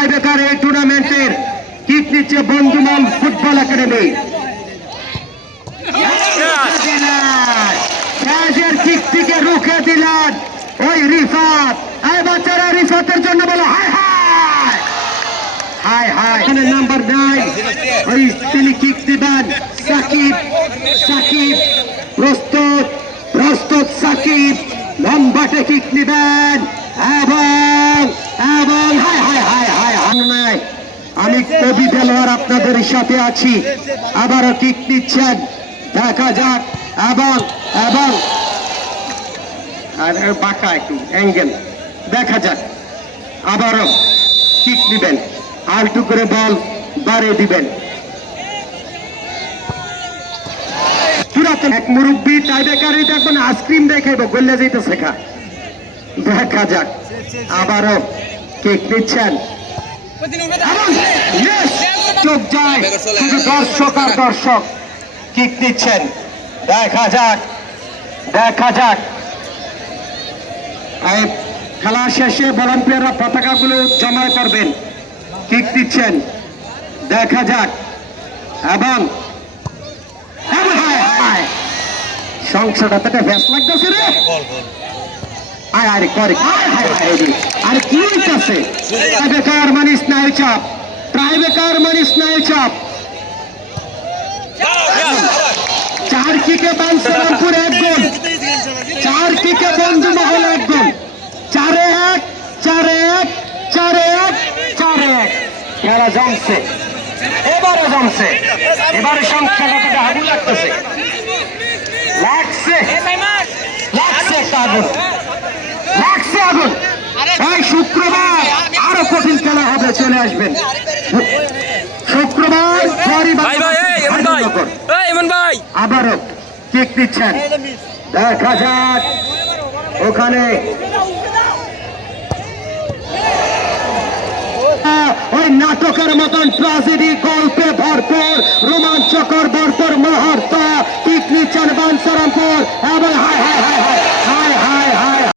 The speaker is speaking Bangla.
টাইব্রেকার এই টুর্নামেন্টের কিক নিচ্ছে বন্ধুমল ফুটবল একাডেমি। কিক থেকে রুখে দিলেন ওই রিফাত। এই বাচ্চারা রিফাতের জন্য বলো হায় হায় হায় হায়। এখানে নাম্বার 9 ওই তিনি কিক দিবেন সাকিব। সাকিব প্রস্তুত প্রস্তুত। সাকিব লম্বাটে কিক নিবেন এবং এবং হায় হায় হায় হায় হায়। আমি কবি দেলোয়ার আপনাদের সাথে আছি। আবারও কিক নিচ্ছেন, দেখা যাক। এবং এবং আর বাঁকা একটু অ্যাঙ্গেল, দেখা যাক। আবারও কিক নিবেন, আর একটু করে বল বাড়িয়ে দিবেন। পুরাতন এক মুরব্বী টাইব্রেকারে দেখবেন আইসক্রিম দেখাইব গল্লে যেতে শেখা। দেখা যাক। আবারও কিক নিচ্ছেন, চোখ যায় শুধু দর্শক আর দর্শক। কিক নিচ্ছেন, দেখা যাক দেখা যাক। খেলা শেষে ভলান্টিয়াররা পতাকাগুলো জমা করবেন। কিক দিচ্ছেন, দেখা যাক। এবং সংসদটা ব্যাস লাগতেছে রে। আরে করে আরে কি হইতেছে? বেকার মানে স্নায়ু চাপ, ট্রাইবেকার মানে স্নায়ু চাপ। 4 কিকে বাঞ্ছারামপুর 1 গোল, 4 কিকে বন্ধুমহল 1 গোল। 4-1 4-1 4-1 4-1। খেলা জমছে, এবারে জমছে। এবারে সংখ্যাটা আগুন লাগতেছে, লাগছে লাগছে আগুন, লাগছে আগুন। এই শুক্রবার আরো কঠিন খেলা হবে, চলে আসবেন শুক্রবার। আবারও কিক দিচ্ছেন, দেখা যাক। ওখানে ওই নাটকের মতন ট্রাজেডি গল্প